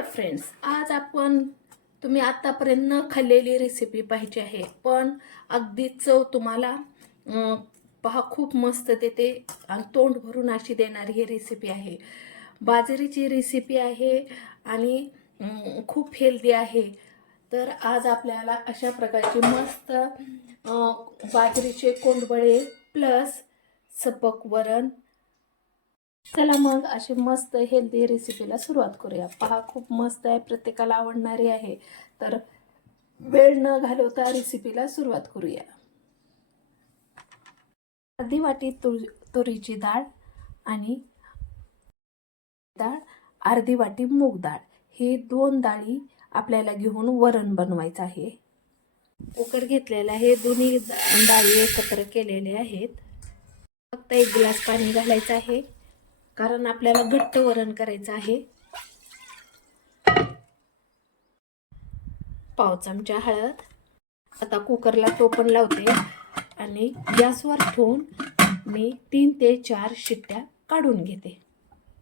Hi friends आज आपण तुम्ही आतापर्यंत न खाल्लेली रेसिपी पाहिजे आहे. पण अगदी चव तुम्हाला पहा खूप मस्त देते आणि तोंड भरून अशी देणारी ही रेसिपी आहे. बाजरीची रेसिपी आहे आणि खूप हेल्दी आहे. तर आज आपल्याला अशा प्रकारची मस्त बाजरीचे कोंडबळे प्लस सपक वरण चला मग अशी मस्त हेल्दी रेसिपीला सुरुवात करूया. पहा खूप मस्त आहे प्रत्येकाला आवडणारी आहे. तर वेळ न घालवता रेसिपीला सुरुवात करूया. अर्धी वाटी तुर तुरीची डाळ आणि डाळ अर्धी वाटी मूग डाळ. हे दोन डाळी आपल्याला घेऊन वरण बनवायचं आहे. कुकर घेतलेला आहे दोन्ही डाळी एकत्र केलेले आहेत. फक्त एक ग्लास पाणी घालायचं आहे. कारण आपल्याला घट्ट वरण करायचं आहे. पाव चमचा हळद. आता कुकरला टोपण लावते आणि गॅसवर ठेवून मी तीन ते चार शिट्ट्या काढून घेते.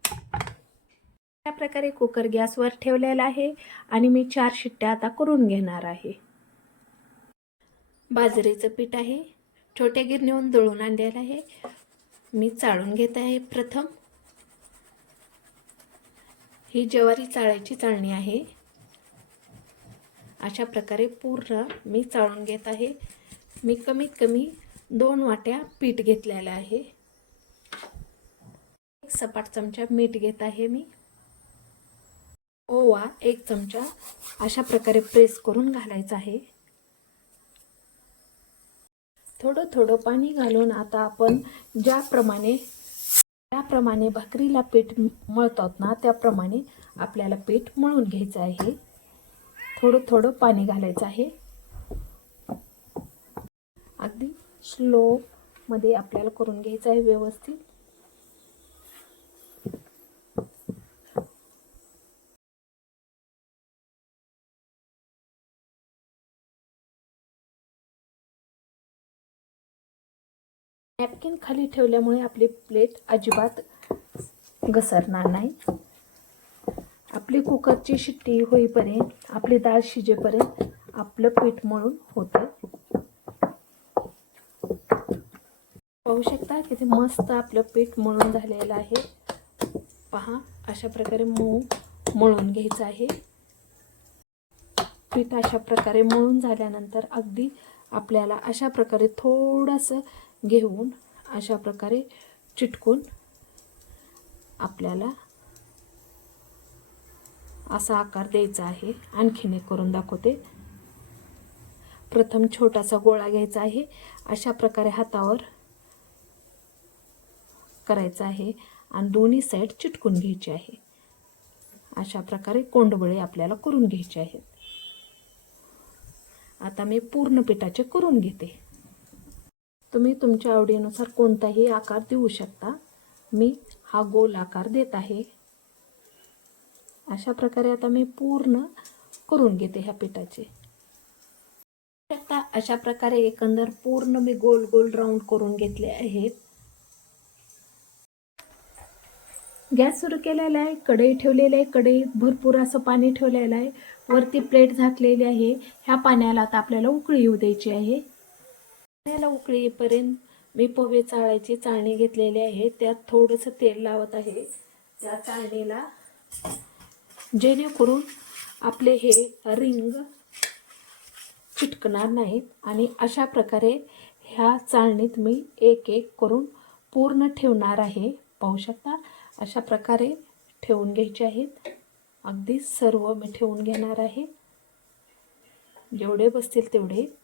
अशा प्रकारे कुकर गॅसवर ठेवलेला आहे आणि मी चार शिट्ट्या आता करून घेणार आहे. बाजरीचं पीठ आहे. छोट्या गिरणीहून दळून आणलेलं आहे. मी चाळून घेत आहे प्रथम. ही ज्वारी चाळायची चाळणी आहे. अशा प्रकारे पूर्ण मी चाळून घेत आहे. मी कमीत कमी दोन वाट्या पीठ घेतलेलं आहे. एक सपाट चमचा मीठ घेत आहे मी. ओवा एक चमचा अशा प्रकारे प्रेस करून घालायचा आहे. थोडं थोडं पाणी घालून आता आपण ज्याप्रमाणे ज्याप्रमाणे भाकरीला पीठ मळतात ना त्याप्रमाणे आपल्याला पीठ मळून घ्यायचं आहे. थोडं थोडं पाणी घालायचं आहे. अगदी स्लो मध्ये आपल्याला करून घ्यायचं आहे व्यवस्थित. नॅपकिन खाली ठेवल्यामुळे आपली प्लेट अजिबात घसरणार नाही. आपली कुकरची शिट्टी होईपर्यंत आपली डाळ शिजेपर्यंत आपलं पीठ मळून होतं. पाहू शकता किती मस्त आपलं पीठ मळून झालेलं आहे. पहा अशा प्रकारे मऊ मळून घ्यायचं आहे. पीठ अशा प्रकारे मळून झाल्यानंतर अगदी आपल्याला अशा प्रकारे थोडंसं घेऊन अशा प्रकारे चिटकून आपल्याला असा आकार द्यायचा आहे. आणखीन एक करून दाखवते. प्रथम छोटासा गोळा घ्यायचा आहे. अशा प्रकारे हातावर करायचा आहे आणि दोन्ही साईड चिटकून घ्यायची आहे. अशा प्रकारे कोंडबळे आपल्याला करून घ्यायचे आहेत. आता मी पूर्ण पिठाचे करून घेते. तुम्ही तुमच्या आवडीनुसार कोणताही आकार देऊ शकता. मी हा गोल आकार देत आहे. अशा प्रकारे आता मी पूर्ण करून घेते ह्या पिठाचे. शकता अशा प्रकारे एकंदर पूर्ण मी गोल गोल राऊंड करून घेतले आहेत. गॅस सुरू केलेला आहे कढई ठेवलेली आहे कढईत भरपूर असं पाणी ठेवलेलं आहे. वरती प्लेट झाकलेली आहे. ह्या पाण्याला आता आपल्याला उकळी येऊ द्यायची आहे. पाण्याला उकळी येईपर्यंत मी पोहे चाळायची चाळणी घेतलेली आहे. त्यात थोडंसं तेल लावत आहे. त्या चाळणीला जेणेकरून आपले हे रिंग चिटकणार नाहीत. आणि अशा प्रकारे ह्या चाळणीत मी एक एक करून पूर्ण ठेवणार आहे. पाहू शकता अशा प्रकारे ठेवून घ्यायचे आहेत. अगदी सर्व मी ठेवून घेणार आहे. जेवढे बसतील तेवढे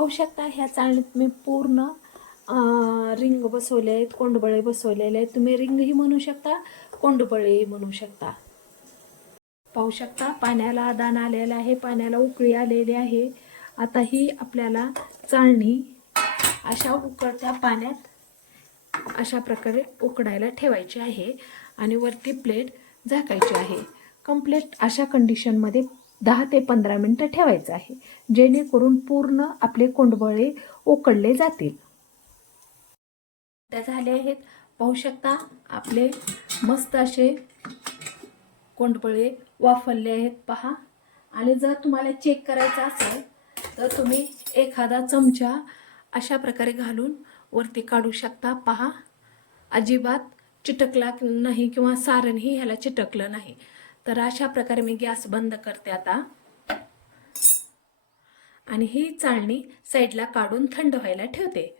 पाहू शकता ह्या चाळणीत मी पूर्ण रिंग बसवले आहेत कोंडबळे बसवलेले आहेत. तुम्ही रिंगही म्हणू शकता कोंडबळेही म्हणू शकता. पाहू शकता पाण्याला आदान आलेलं आहे पाण्याला उकळी आलेली आहे. आता ही आपल्याला चाळणी अशा उकळत्या पाण्यात अशा प्रकारे उकडायला ठेवायची आहे आणि वरती प्लेट झाकायची आहे. कंप्लेट अशा कंडिशनमध्ये दहा ते पंधरा मिनटं ठेवायचं आहे. जेणेकरून पूर्ण आपले कोंडबळे उकडले जातील. त्या झाले आहेत. पाहू शकता आपले मस्त असे कोंडबळे वाफरले आहेत. पहा. आणि जर तुम्हाला चेक करायचं असेल तर तुम्ही एखादा चमचा अशा प्रकारे घालून वरती काढू शकता. पहा. अजिबात चिटकला नाही किंवा सारणही ह्याला चिटकलं नाही. तर अशा प्रकारे मी गॅस बंद करते आता. आणि ही चाळणी साईडला काढून थंड व्हायला ठेवते.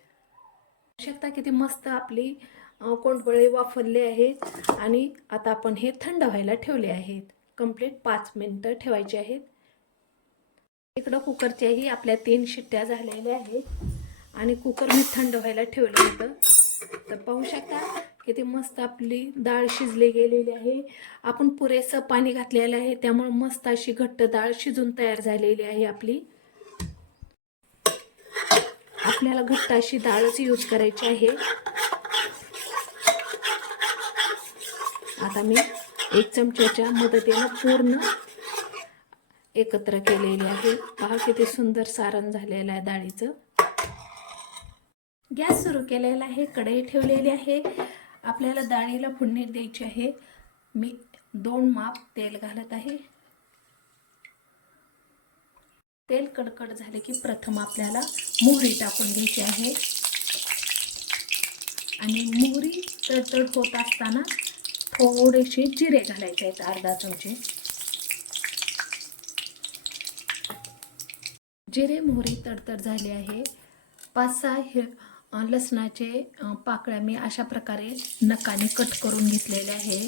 शकता किती मस्त आपली अ, वाफरले आहेत. आणि आता आपण हे थंड व्हायला ठेवले आहेत. कंप्लीट पाच मिनटं ठेवायचे आहेत. इकडं कुकरच्याही आपल्या तीन शिट्ट्या झालेल्या आहेत. आणि कुकर मी थंड व्हायला ठेवलं होतं. तर पाहू शकता किती मस्त आपली डाळ शिजली गेलेली आहे. आपण पुरेसं पाणी घातलेलं आहे. त्यामुळे मस्त अशी घट्ट डाळ शिजून तयार झालेली आहे आपली. आपल्याला घट्ट अशी डाळच यूज करायची आहे. आता मी एक चमच्याच्या मदतीनं पूर्ण एकत्र केलेली आहे. पहा किती सुंदर सारण झालेलं आहे डाळीचं. गॅस सुरू केलेला आहे. कढई ठेवलेली आहे. आपल्याला डाळीला फोडणी द्यायची आहे. मी दोन माप तेल घालत आहे. तेल कडकड झाले की प्रथम आपल्याला मोहरी टाकून घ्यायची आहे. आणि मोहरी तडतड होत असताना थोडेसे जिरे घालायचे आहेत अर्धा चमचे. जिरे मोहरी तडतड झाली आहे. पाच सहा हिर लसणाचे पाकळ्या मी अशा प्रकारे नकाने कट करून घेतलेले आहे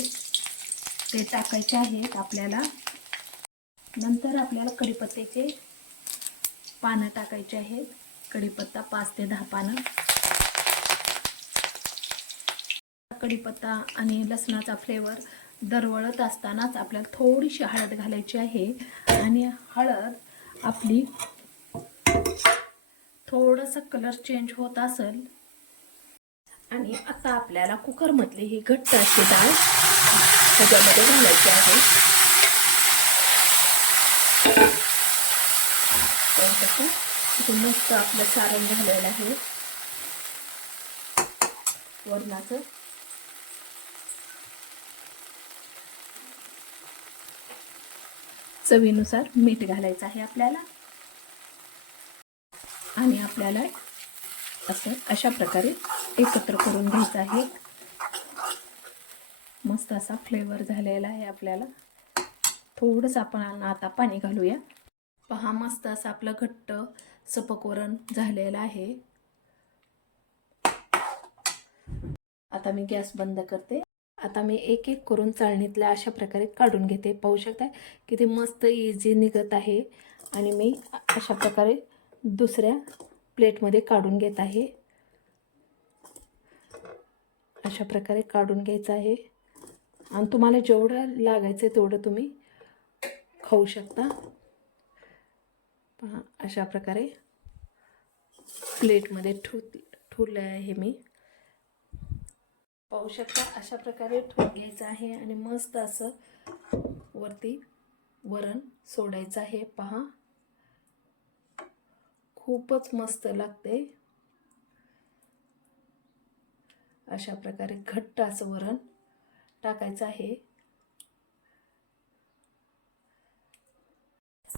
ते टाकायचे आहेत आपल्याला. नंतर आपल्याला कढीपत्त्याचे पानं टाकायचे आहेत. कढीपत्ता पाच ते दहा पानं. कढीपत्ता आणि लसणाचा फ्लेवर दरवळत असतानाच आपल्याला थोडीशी हळद घालायची आहे. आणि हळद आपली थोडंसं कलर चेंज होत असेल. आणि आता आपल्याला कुकरमधली ही घट्ट अशी डाळ ह्याच्यामध्ये घालायची आहे. मस्त आपलं सारण झालेलं आहे. वरणाचं. चवीनुसार मीठ घालायचं आहे आपल्याला. आणि आपल्याला असं अशा प्रकारे एकत्र करून घ्यायचं आहे. मस्त असा फ्लेवर झालेला आहे आपल्याला. थोडंसं आपण आता पाणी घालूया. पहा मस्त असं आपलं घट्ट सपकवरण झालेलं आहे. आता मी गॅस बंद करते. आता मी एक एक करून चाळणीतल्या अशा प्रकारे काढून घेते. पाहू शकता किती मस्त इझी निघत आहे. आणि मी अशा प्रकारे दुसऱ्या प्लेटमध्ये काढून घेत आहे. अशा प्रकारे काढून घ्यायचं आहे. आणि तुम्हाला जेवढं लागायचं आहे तेवढं तुम्ही खाऊ शकता. पहा अशा प्रकारे प्लेटमध्ये ठू ठुलं आहे मी. पाहू शकता अशा प्रकारे ठू घ्यायचं आहे आणि मस्त असं वरती वरण सोडायचं आहे. पहा. खूपच मस्त लागते. अशा प्रकारे घट्ट असं वरण टाकायचं आहे.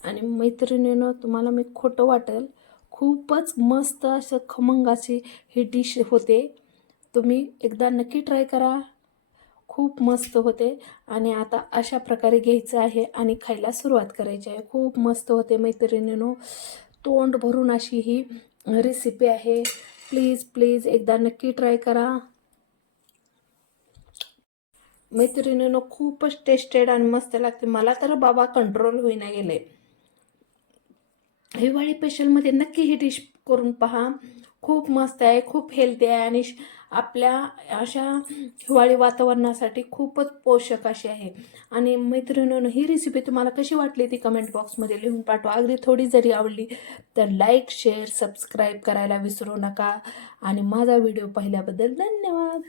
आणि मैत्रिणीनं तुम्हाला मी खोटं वाटेल खूपच मस्त असं खमंगाची ही डिश होते. तुम्ही एकदा नक्की ट्राय करा. खूप मस्त होते. आणि आता अशा प्रकारे घ्यायचं आहे आणि खायला सुरुवात करायची आहे. खूप मस्त होते मैत्रिणीनो. तोंड भरून अशी ही रेसिपी आहे. प्लीज प्लीज एकदा नक्की ट्राय करा. मैत्रिणीनं खूपच टेस्टेड आणि मस्त लागते. मला तर बाबा कंट्रोल होईना गेले. हिवाळी स्पेशलमध्ये नक्की ही डिश करून पहा. खूप मस्त आहे खूप हेल्दी आहे आणि श- आपल्या अशा हिवाळी वातावरणासाठी खूपच पोषक अशी आहे. आणि मैत्रिणीनं ही रेसिपी तुम्हाला कशी वाटली ती कमेंट बॉक्समध्ये लिहून पाठवा. अगदी थोडी जरी आवडली तर लाईक शेअर सबस्क्राईब करायला विसरू नका. आणि माझा व्हिडिओ पाहिल्याबद्दल धन्यवाद.